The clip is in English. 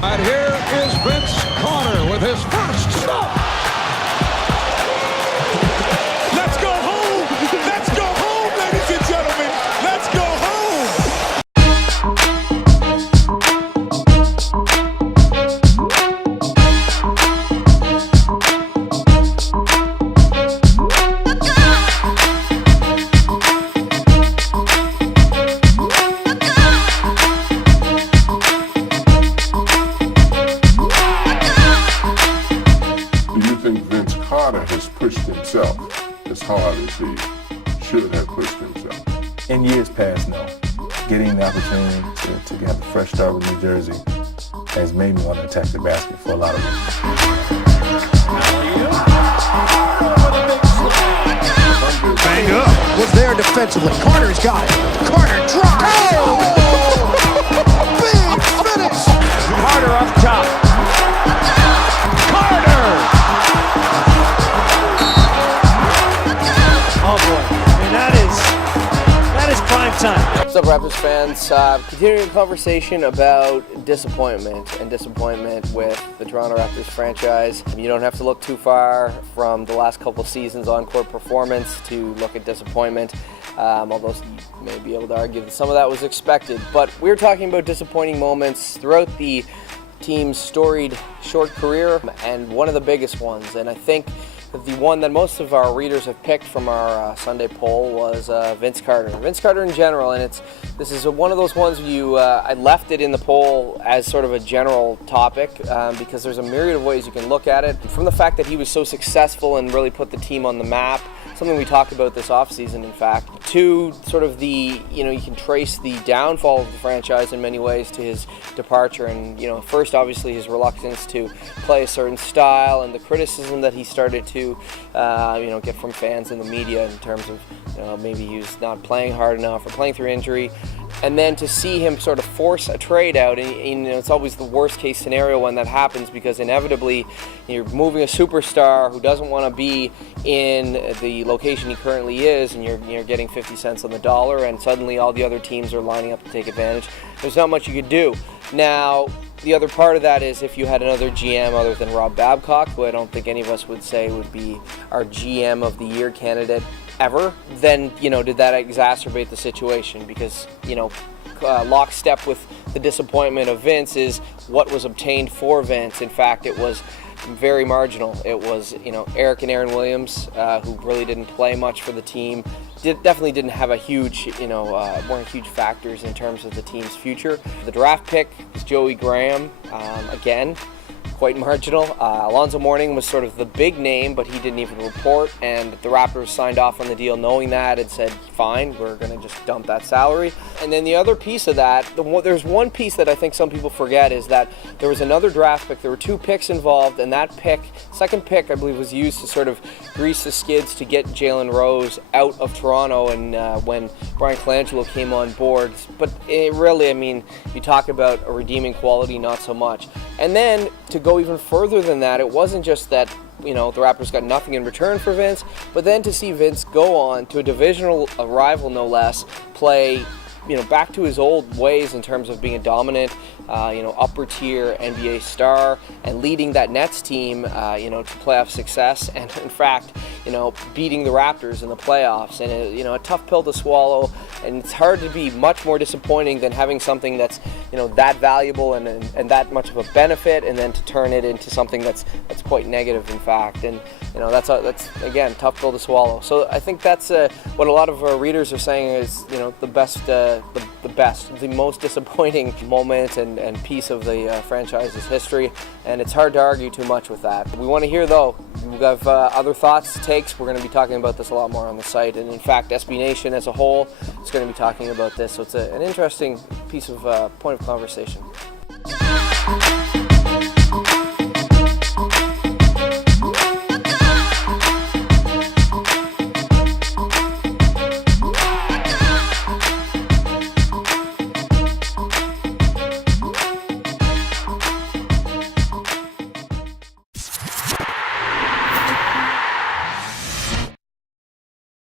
And here is Vince Carter with his first stop. Let's go home! Let's go home, ladies and gentlemen! Let's go home! Vince Carter has pushed himself as hard as he should have pushed himself. In years past, no. Getting the opportunity to get a fresh start with New Jersey has made me want to attack the basket for a lot of reasons. Bang up. Was there defensively. Carter's got it. Carter drops. Oh! Big finish. Carter up top. Carter! Oh boy, I mean that is prime time. What's up, Raptors fans? Continuing a conversation about disappointment with the Toronto Raptors franchise. You don't have to look too far from the last couple seasons on-court performance to look at disappointment, although you may be able to argue that some of that was expected. But we're talking about disappointing moments throughout the team's storied short career, and one of the biggest ones, and I think the one that most of our readers have picked from our Sunday poll was Vince Carter. Vince Carter in general, and this is one of those ones I left it in the poll as sort of a general topic because there's a myriad of ways you can look at it. From the fact that he was so successful and really put the team on the map, something we talked about this offseason, in fact, to sort of you can trace the downfall of the franchise in many ways to his departure, and first obviously his reluctance to play a certain style and the criticism that he started to get from fans and the media in terms of maybe he was not playing hard enough or playing through injury. And then to see him sort of force a trade out, and it's always the worst case scenario when that happens, because inevitably you're moving a superstar who doesn't want to be in the location he currently is, and you're getting 50 cents on the dollar, and suddenly all the other teams are lining up to take advantage. There's not much you could do. Now, the other part of that is if you had another GM other than Rob Babcock, who I don't think any of us would say would be our GM of the year candidate ever, then did that exacerbate the situation? Because lockstep with the disappointment of Vince is what was obtained for Vince. In fact, it was very marginal. It was Eric and Aaron Williams, who really didn't play much for the team. Definitely didn't have a huge, weren't huge factors in terms of the team's future. The draft pick was Joey Graham, again, quite marginal. Alonzo Mourning was sort of the big name, but he didn't even report, and the Raptors signed off on the deal knowing that and said, fine, we're going to just dump that salary. And then the other piece of that, there's one piece that I think some people forget, is that there was another draft pick. There were two picks involved, and that second pick, I believe, was used to sort of grease the skids to get Jalen Rose out of Toronto, and when Brian Colangelo came on board. But it really, you talk about a redeeming quality, not so much. And then to go even further than that, it wasn't just that the Raptors got nothing in return for Vince, but then to see Vince go on to a divisional rival, no less, play back to his old ways in terms of being a dominant, upper tier NBA star and leading that Nets team, to playoff success, and in fact, beating the Raptors in the playoffs, and a tough pill to swallow, and it's hard to be much more disappointing than having something that's that valuable and that much of a benefit, and then to turn it into something that's quite negative, in fact, and that's again tough pill to swallow. So I think that's what a lot of our readers are saying is the most disappointing moment and piece of the franchise's history, and it's hard to argue too much with that. We want to hear, though. We have other thoughts, takes. We're going to be talking about this a lot more on the site, and in fact, SB Nation as a whole is going to be talking about this. So it's an interesting piece of point of conversation.